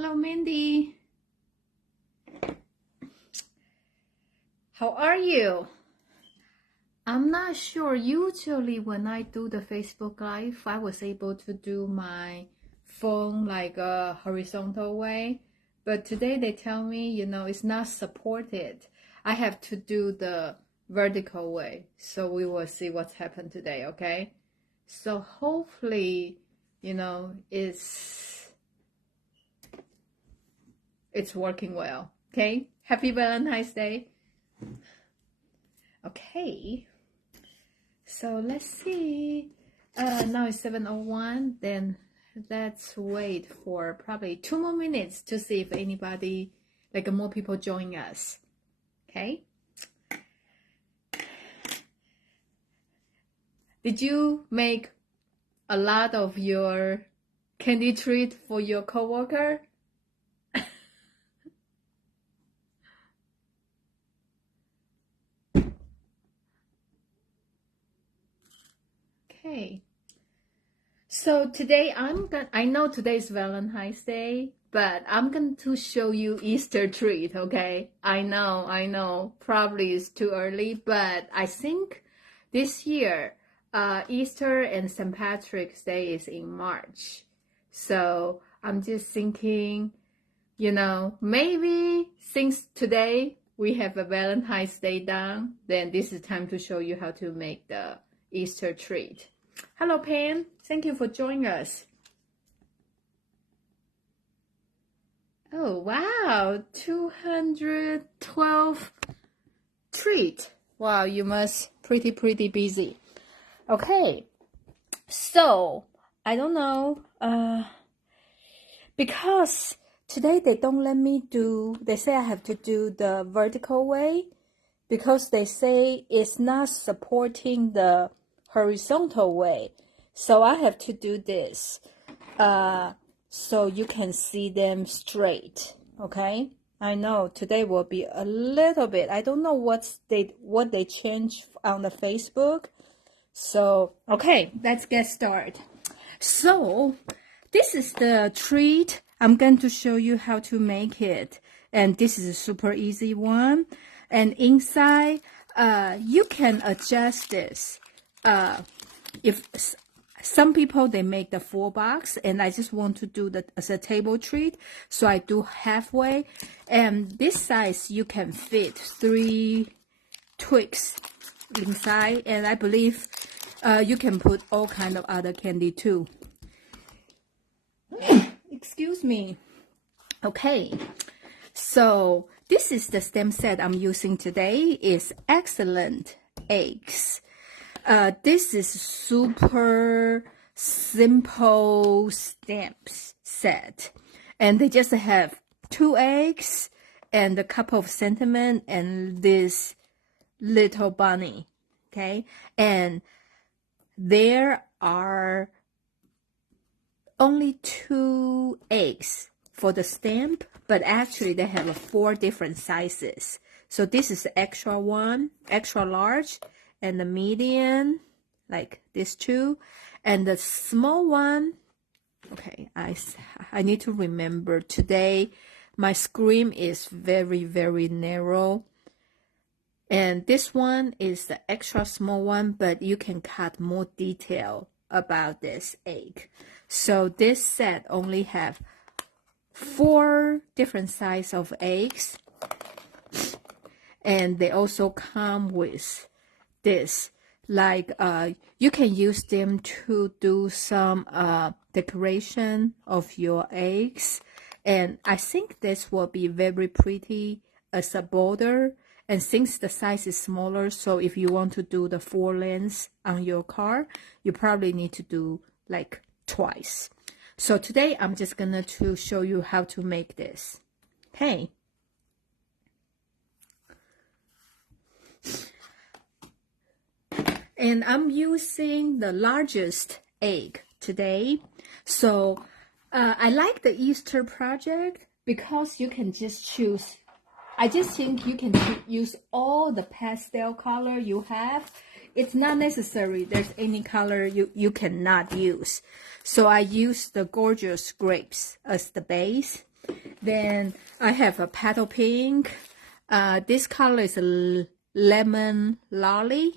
Hello, Mandy. How are you? I'm not sure. Usually when I do the Facebook Live, I was able to do my phone like a horizontal way. But today they tell me, it's not supported. I have to do the vertical way. So we will see what's happened today, okay? So hopefully, it's working well, okay? Happy Valentine's Day. Okay, so let's see. Now it's 7:01. Then let's wait for probably 2 more minutes to see if anybody, like more people join us. Okay. Did you make a lot of your candy treat for your coworker? Okay. So today I know today is Valentine's Day, but I'm going to show you Easter treat, okay? I know, probably it's too early, but I think this year, Easter and St. Patrick's Day is in March. So I'm just thinking, maybe since today we have a Valentine's Day done, then this is time to show you how to make the Easter treat. Hello, Pam. Thank you for joining us. Oh, wow. 212 treat. Wow, you must pretty busy. Okay. So, I don't know. Because today they don't let me they say I have to do the vertical way because they say it's not supporting the horizontal way. So I have to do this so you can see them straight. Okay, I know today will be a little bit, I don't know what they changed on the Facebook. So okay, let's get started. So this is the treat. I'm going to show you how to make it, and this is a super easy one. And inside you can adjust this. If some people they make the full box, and I just want to do that as a table treat, so I do halfway. And this size you can fit 3 twigs inside, and I believe you can put all kind of other candy too. Excuse me. Okay, so this is the stamp set I'm using today. It's Excellent Eggs. This is super simple stamps set, and they just have 2 eggs and a couple of sentiment and this little bunny. Okay, and there are only 2 eggs for the stamp, but actually they have 4 different sizes. So this is the extra one, extra large, and the medium, like this 2, and the small one. Okay, I need to remember today my screen is very narrow, and this one is the extra small one, but you can cut more detail about this egg. So this set only have 4 different size of eggs, and they also come with this, like you can use them to do some decoration of your eggs, and I think this will be very pretty as a border. And since the size is smaller, so if you want to do the 4 lanes on your car, you probably need to do like twice. So today I'm just gonna to show you how to make this. Okay. And I'm using the largest egg today. So I like the Easter project because you can just choose. I just think you can use all the pastel color you have. It's not necessary there's any color you cannot use. So I use the gorgeous grapes as the base. Then I have a petal pink. This color is lemon lolly,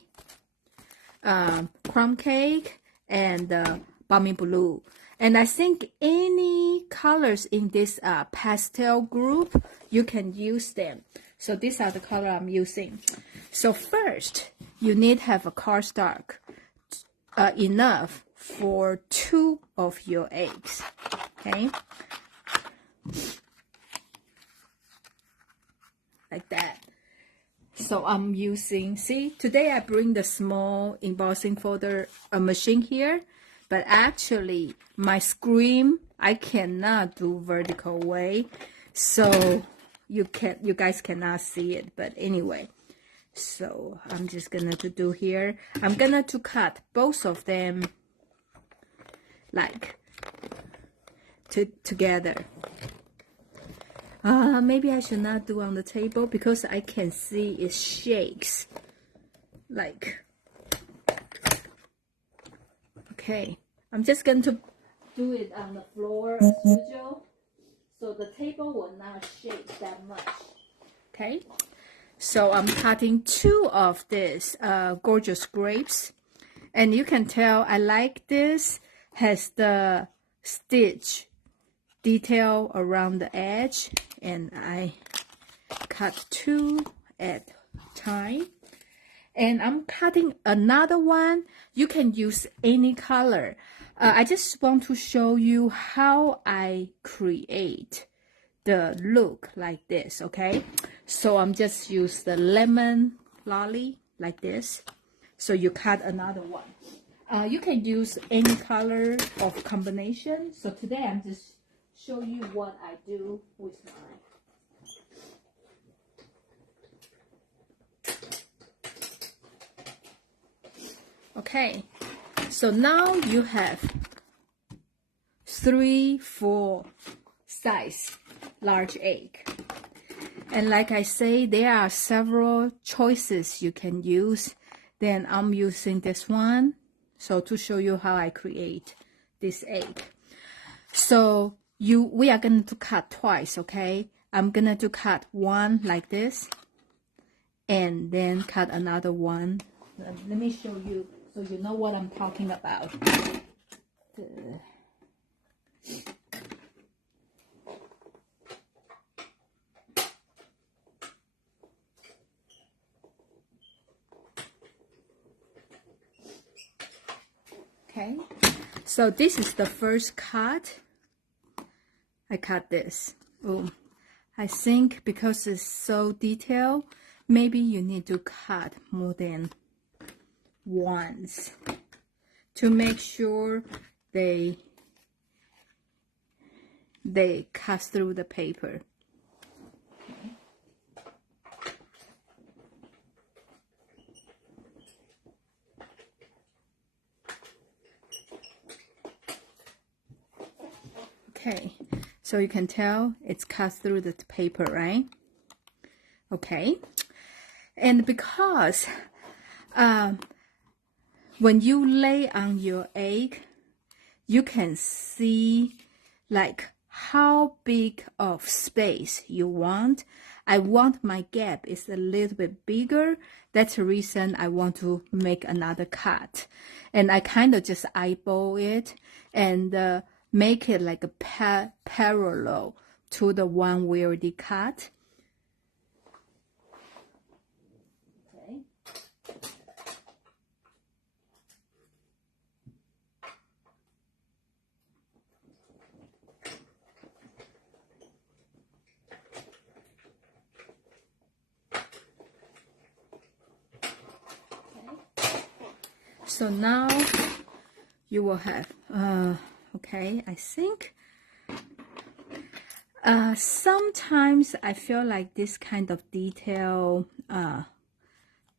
crumb cake, and balmy blue. And I think any colors in this pastel group, you can use them. So these are the color I'm using. So first, you need to have a cardstock enough for 2 of your eggs. Okay, like that. So I'm using, see, today I bring the small embossing folder machine here, but actually my screen, I cannot do vertical way, so you guys cannot see it, but anyway. So I'm just gonna to do here. I'm gonna to cut both of them like together. Maybe I should not do on the table because I can see it shakes. Like, okay, I'm just going to do it on the floor as usual, so the table will not shake that much. Okay, so I'm cutting 2 of this gorgeous grapes, and you can tell I like this, has the stitch detail around the edge, and I cut 2 at a time. And I'm cutting another one. You can use any color. I just want to show you how I create the look like this, okay? So I'm just use the lemon lolly like this. So you cut another one. You can use any color of combination. So today I'm just show you what I do with mine. Okay, so now you have 3, 4 size large egg. And like I say, there are several choices you can use. Then I'm using this one, so to show you how I create this egg. So we are going to cut twice, okay? I'm going to cut one like this, and then cut another one. Let me show you so you know what I'm talking about. Okay, so this is the first cut. I cut this. Oh, I think because it's so detailed, maybe you need to cut more than once to make sure they cut through the paper. Okay, so you can tell it's cut through the paper, right? Okay, and because when you lay on your egg, you can see like how big of space you want. I want my gap is a little bit bigger. That's the reason I want to make another cut. And I kind of just eyeball it and make it like a parallel to the one we already cut. Okay. So now you will have, okay, I think sometimes I feel like this kind of detail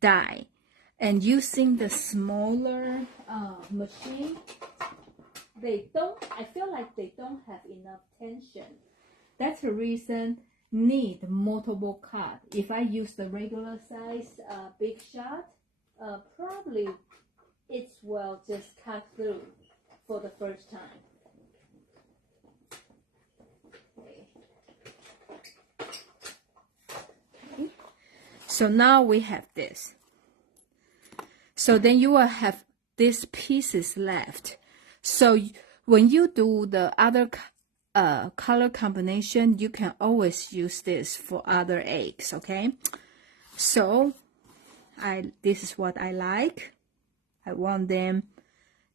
die, and using the smaller machine, I feel like they don't have enough tension. That's the reason need multiple cut. If I use the regular size big shot, probably it will just cut through for the first time. Okay. So now we have this. So then you will have these pieces left. So when you do the other color combination, you can always use this for other eggs, okay? So this is what I like. I want them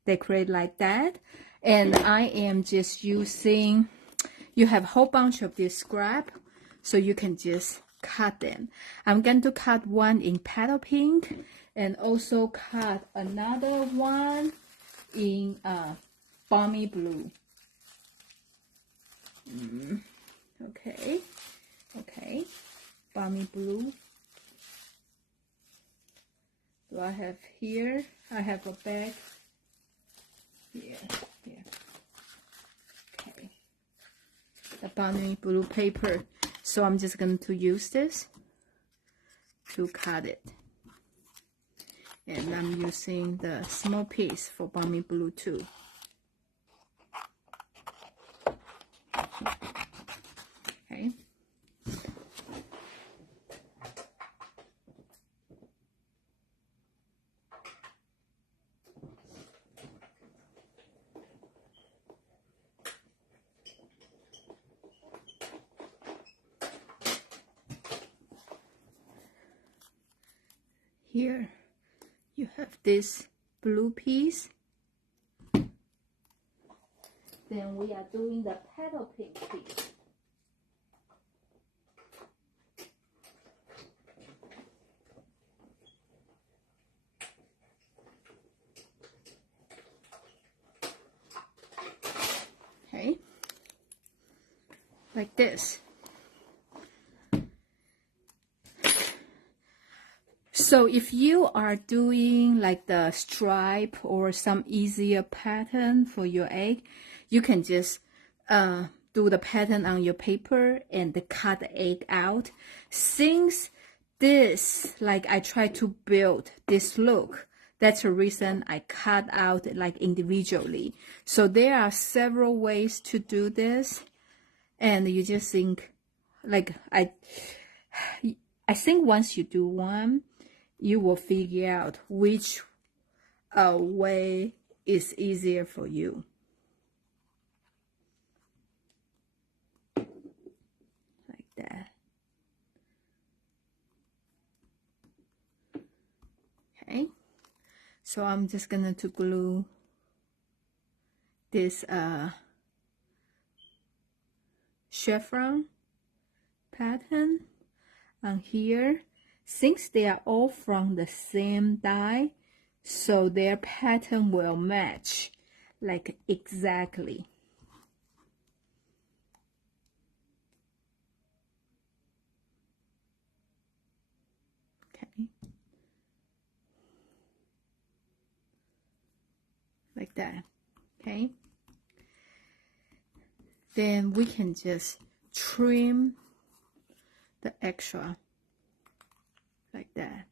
decorate like that. And I am just using, you have a whole bunch of this scrap, so you can just cut them. I'm going to cut one in petal pink and also cut another one in balmy blue. Okay, balmy blue. Do I have here? I have a bag. Here. Okay. The balmy blue paper. So I'm just going to use this to cut it. And I'm using the small piece for balmy blue too. Okay. Here you have this blue piece. Then we are doing the petal pink piece. Okay, like this. So if you are doing like the stripe or some easier pattern for your egg, you can just do the pattern on your paper and cut the egg out. Since this, like I try to build this look, that's the reason I cut out like individually. So there are several ways to do this, and you just think, like I think once you do one, you will figure out which way is easier for you. Like that. Okay. So I'm just going to glue this chevron pattern on here. Since they are all from the same die, so their pattern will match like exactly. Okay. Like that. Okay. Then we can just trim the extra like that.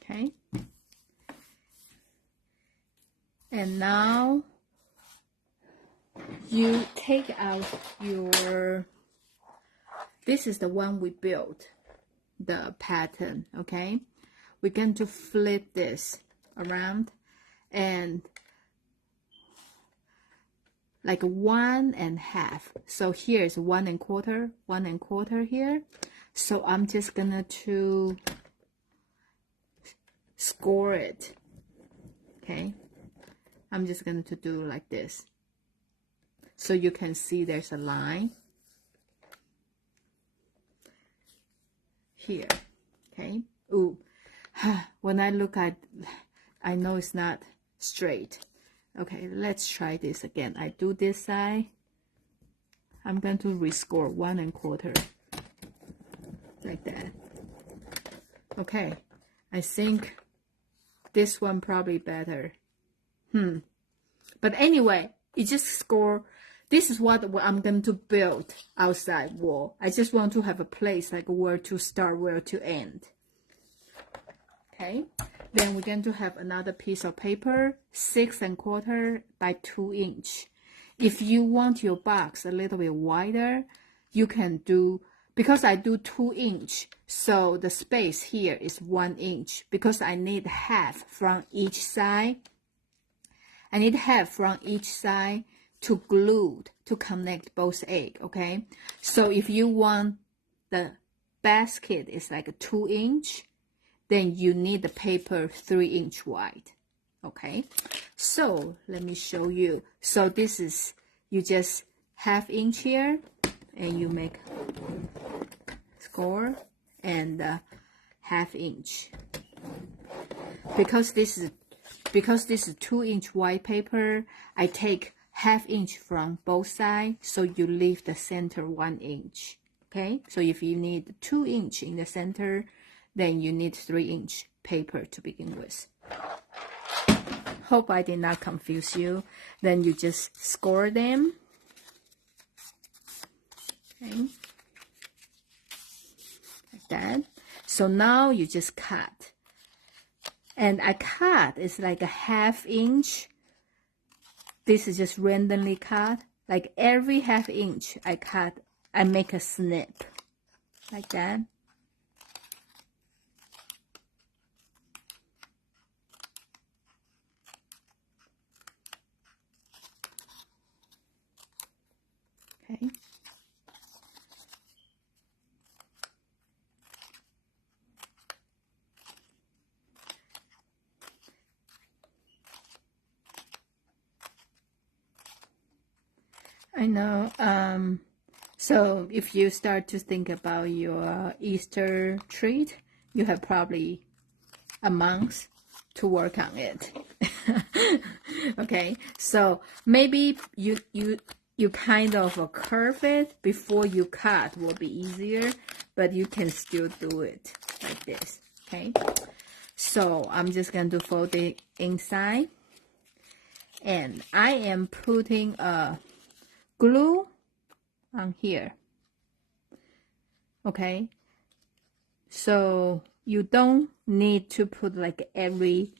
Okay. And now you take out your, this is the one we built, the pattern, okay? We're going to flip this around and like 1 1/2. So here's 1 1/4, 1 1/4 here. So I'm just gonna to score it. Okay, I'm just going to do like this, so you can see there's a line here. Okay. Ooh, when I look at, I know it's not straight. Okay, let's try this again. I do this side. I'm going to rescore 1 1/4 like that. Okay, I think this one probably better. But anyway, you just score. This is what I'm going to build outside wall. I just want to have a place like where to start, where to end. Okay, then we're going to have another piece of paper, 6 1/4 by 2 inch, if you want your box a little bit wider, you can do, because I do 2-inch, so the space here is 1 inch, because I need half from each side. I need half from each side to glue, to connect both eggs, okay? So if you want the basket is like a 2-inch, then you need the paper 3-inch wide, okay? So let me show you. So this is, you just 1/2 inch here, and you make score, and 1/2 inch. Because this is 2-inch white paper, I take 1/2 inch from both sides, so you leave the center 1 inch. Okay, so if you need 2-inch in the center, then you need 3-inch paper to begin with. Hope I did not confuse you. Then you just score them. Okay, like that. So now you just cut. And I cut, it's like a 1/2 inch. This is just randomly cut. Like every 1/2 inch I cut, I make a snip. Like that. Okay. I know. So if you start to think about your Easter treat, you have probably a month to work on it. Okay, so maybe you kind of curve it before you cut will be easier, but you can still do it like this. Okay, so I'm just going to fold it inside, and I am putting a glue on here. Okay, so you don't need to put like every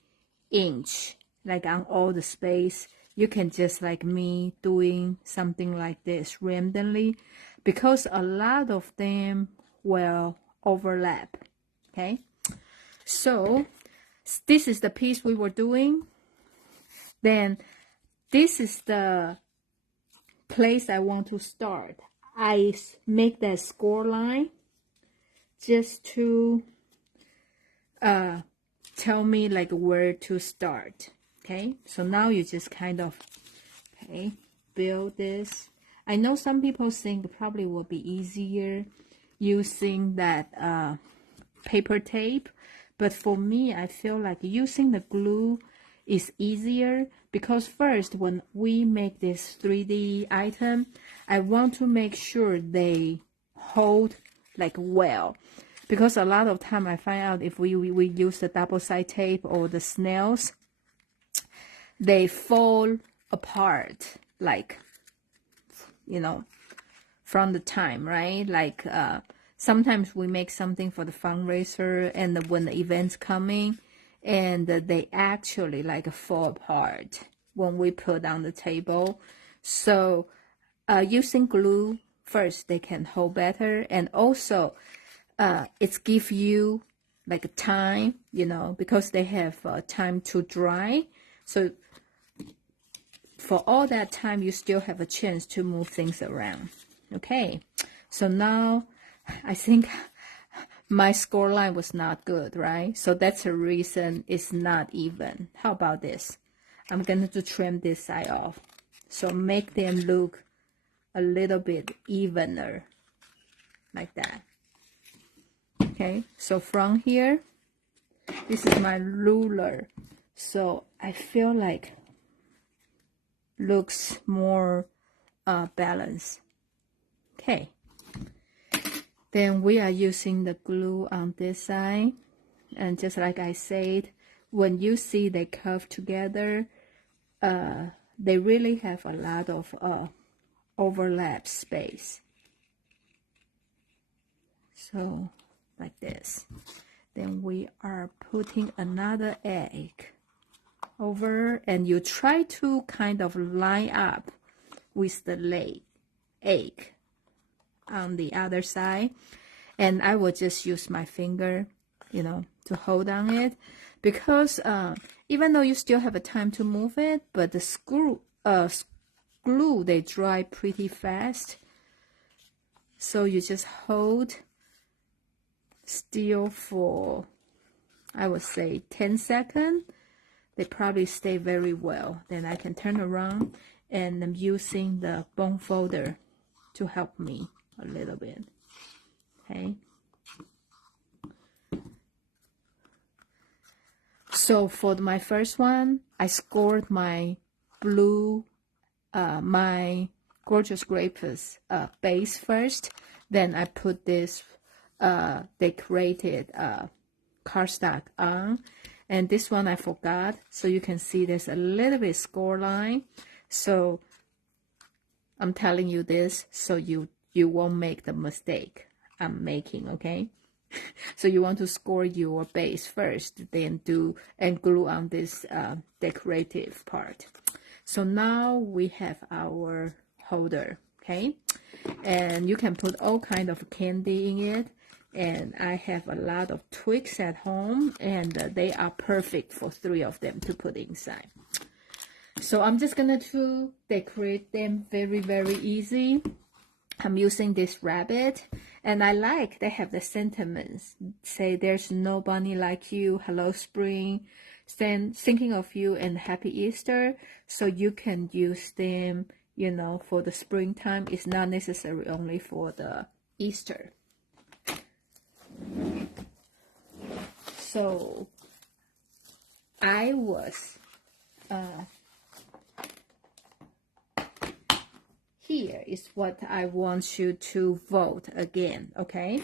inch like on all the space. You can just like me doing something like this randomly, because a lot of them will overlap. Okay, so this is the piece we were doing. Then this is the place I want to start. I make that score line just to tell me like where to start. Okay, so now you just kind of build this. I know some people think probably will be easier using that paper tape, but for me I feel like using the glue is easier, because first when we make this 3D item, I want to make sure they hold like well, because a lot of time I find out if we use the double side tape or the snails, they fall apart, like, you know, from the time, right? Like sometimes we make something for the fundraiser, and when the event's coming, and they actually like fall apart when we put on the table. So using glue first, they can hold better, and also it gives you like time, you know, because they have time to dry. So for all that time, you still have a chance to move things around. Okay, so now I think my score line was not good, right? So that's the reason it's not even. How about this? I'm going to trim this side off, so make them look a little bit evener, like that. Okay, so from here, this is my ruler, so I feel like looks more balanced. Okay, then we are using the glue on this side, and just like I said, when you see they curve together, they really have a lot of overlap space. So like this. Then we are putting another egg over, and you try to kind of line up with the egg on the other side. And I will just use my finger, you know, to hold on it, because even though you still have a time to move it, but the glue, they dry pretty fast. So you just hold still for, I would say, 10 seconds. They probably stay very well. Then I can turn around, and I'm using the bone folder to help me a little bit. Okay. So for my first one, I scored my blue, my Gorgeous Grapes base first. Then I put this decorated cardstock on. And this one I forgot, so you can see there's a little bit score line. So I'm telling you this so you won't make the mistake I'm making, okay? So you want to score your base first, then do and glue on this decorative part. So now we have our holder, okay? And you can put all kind of candy in it. And I have a lot of twigs at home, and they are perfect for 3 of them to put inside. So I'm just gonna to decorate them very, very easy. I'm using this rabbit, and I like they have the sentiments. Say, there's no bunny like you, hello spring, thinking of you, and happy Easter. So you can use them, you know, for the springtime. It's not necessary only for the Easter. So I was here is what I want you to vote again, okay?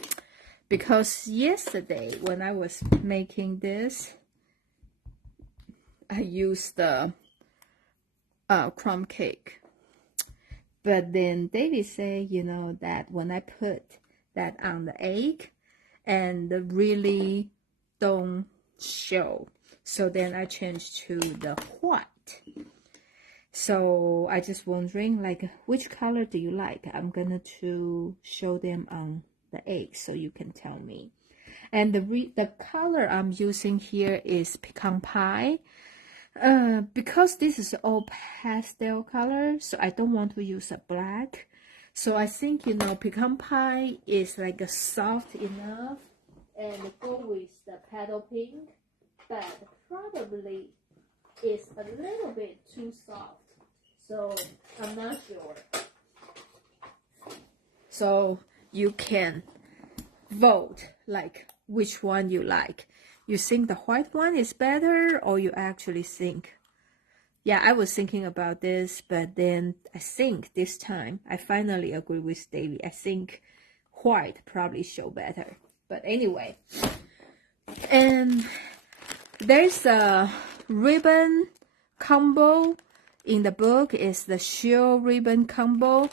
Because yesterday when I was making this, I used the crumb cake. But then David said, you know, that when I put that on the egg, and really don't show. So then I changed to the white. So I just wondering, like, which color do you like? I'm gonna to show them on the egg so you can tell me. And the color I'm using here is pecan pie. Because this is all pastel color, so I don't want to use a black. So I think, you know, pecan pie is like a soft enough, and go with the petal pink, but probably is a little bit too soft. So I'm not sure. So you can vote like which one you like. You think the white one is better, or you actually think, yeah, I was thinking about this, but then I think this time I finally agree with Davey. I think white probably show better. But anyway, and there's a ribbon combo in the book. Is the sheer ribbon combo,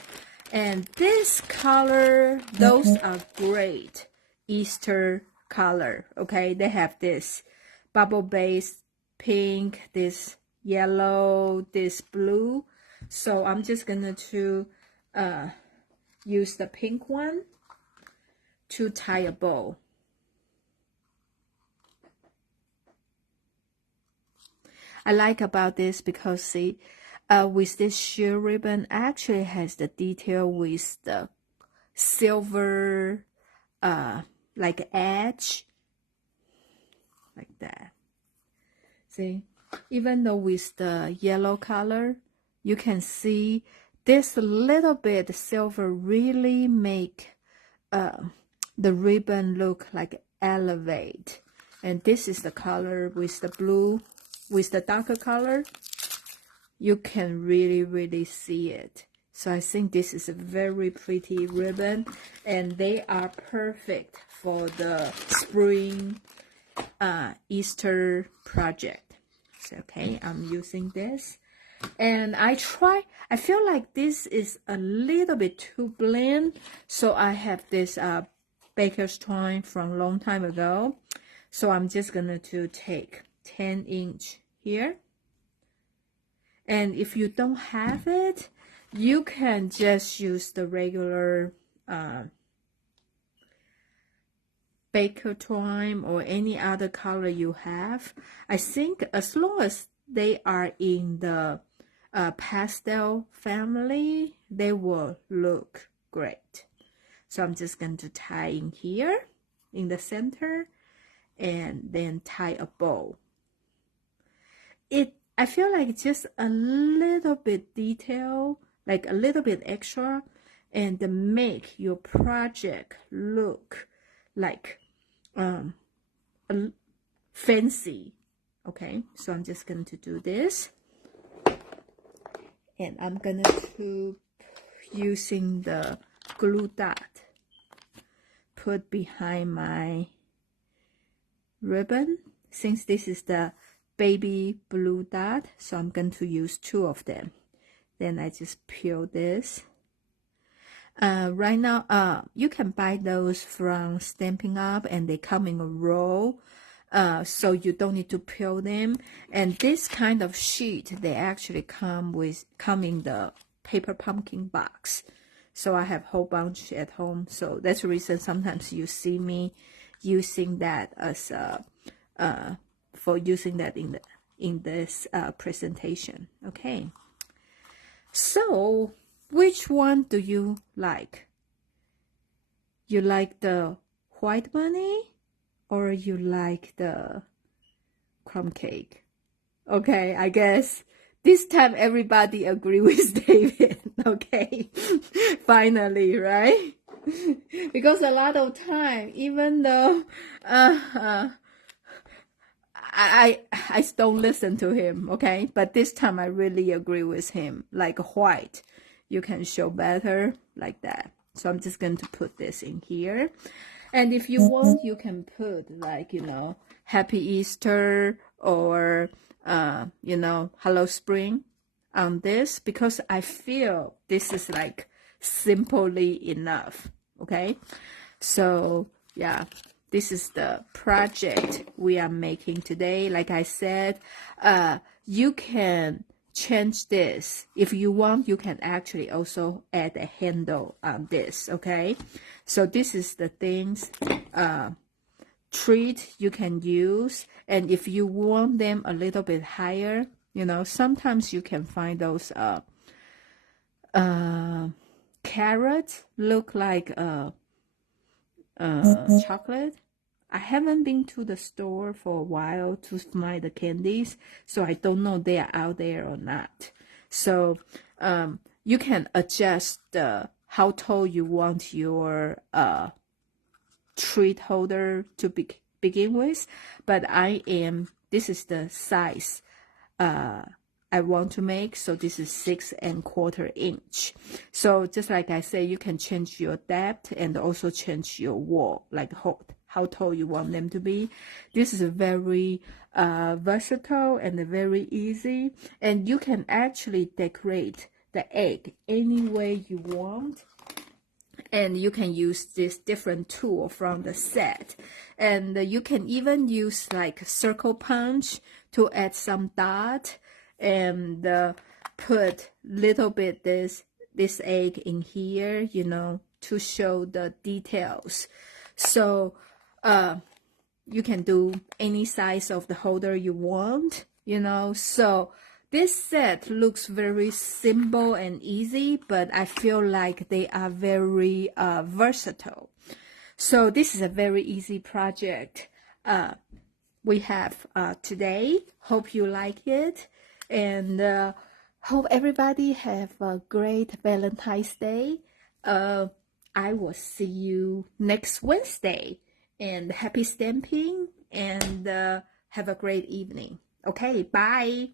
and this color, those are great Easter color. Okay, they have this bubble base pink, this yellow, this blue. So I'm just gonna to use the pink one to tie a bow. I like about this because see, with this sheer ribbon actually has the detail with the silver like edge, like that. See, even though with the yellow color, you can see this little bit silver really make the ribbon look like elevate. And this is the color with the blue, with the darker color, you can really see it. So I think this is a very pretty ribbon, and they are perfect for the spring Easter project. So, okay, I'm using this, and I feel like this is a little bit too bland, so I have this baker's twine from a long time ago. So I'm just gonna to take 10-inch here, and if you don't have it, you can just use the regular baker twine or any other color you have. I think as long as they are in the pastel family, they will look great. So I'm just going to tie in here in the center and then tie a bow. I feel like just a little bit detail, like a little bit extra, and make your project look like fancy. Okay, so I'm just going to do this, and I'm going to using the glue dot put behind my ribbon, since this is the baby blue dot, so I'm going to use 2 of them. Then I just peel this. Right now, you can buy those from Stampin' Up, and they come in a roll, so you don't need to peel them. And this kind of sheet, they actually come in the paper pumpkin box. So I have a whole bunch at home. So that's the reason sometimes you see me using that as for using that in this presentation. Okay. So which one do you like? You like the white bunny or you like the crumb cake? Okay, I guess this time everybody agree with David. Okay, finally, right? Because a lot of time, even though I don't listen to him, okay? But this time I really agree with him. Like white, you can show better like that. So I'm just going to put this in here. And if you want, you can put like, Happy Easter or, Hello Spring on this, because I feel this is like simply enough, okay? So, yeah. This is the project we are making today. Like I said, you can change this. If you want, you can actually also add a handle on this, okay? So this is the things, treat you can use. And if you want them a little bit higher, sometimes you can find those carrots look like chocolate. I haven't been to the store for a while to find the candies, so I don't know they are out there or not. So you can adjust how tall you want your treat holder to begin with, but this is the size I want to make, so this is 6 1/4 inch. So just like I say, you can change your depth and also change your wall, like how tall you want them to be. This is very versatile and very easy, and you can actually decorate the egg any way you want. And you can use this different tool from the set, and you can even use like circle punch to add some dot, and put little bit this egg in here, to show the details. So you can do any size of the holder you want, so this set looks very simple and easy, but I feel like they are very versatile. So this is a very easy project we have today. Hope you like it, and hope everybody have a great Valentine's Day. I will see you next Wednesday, and happy stamping, and have a great evening. Okay, bye.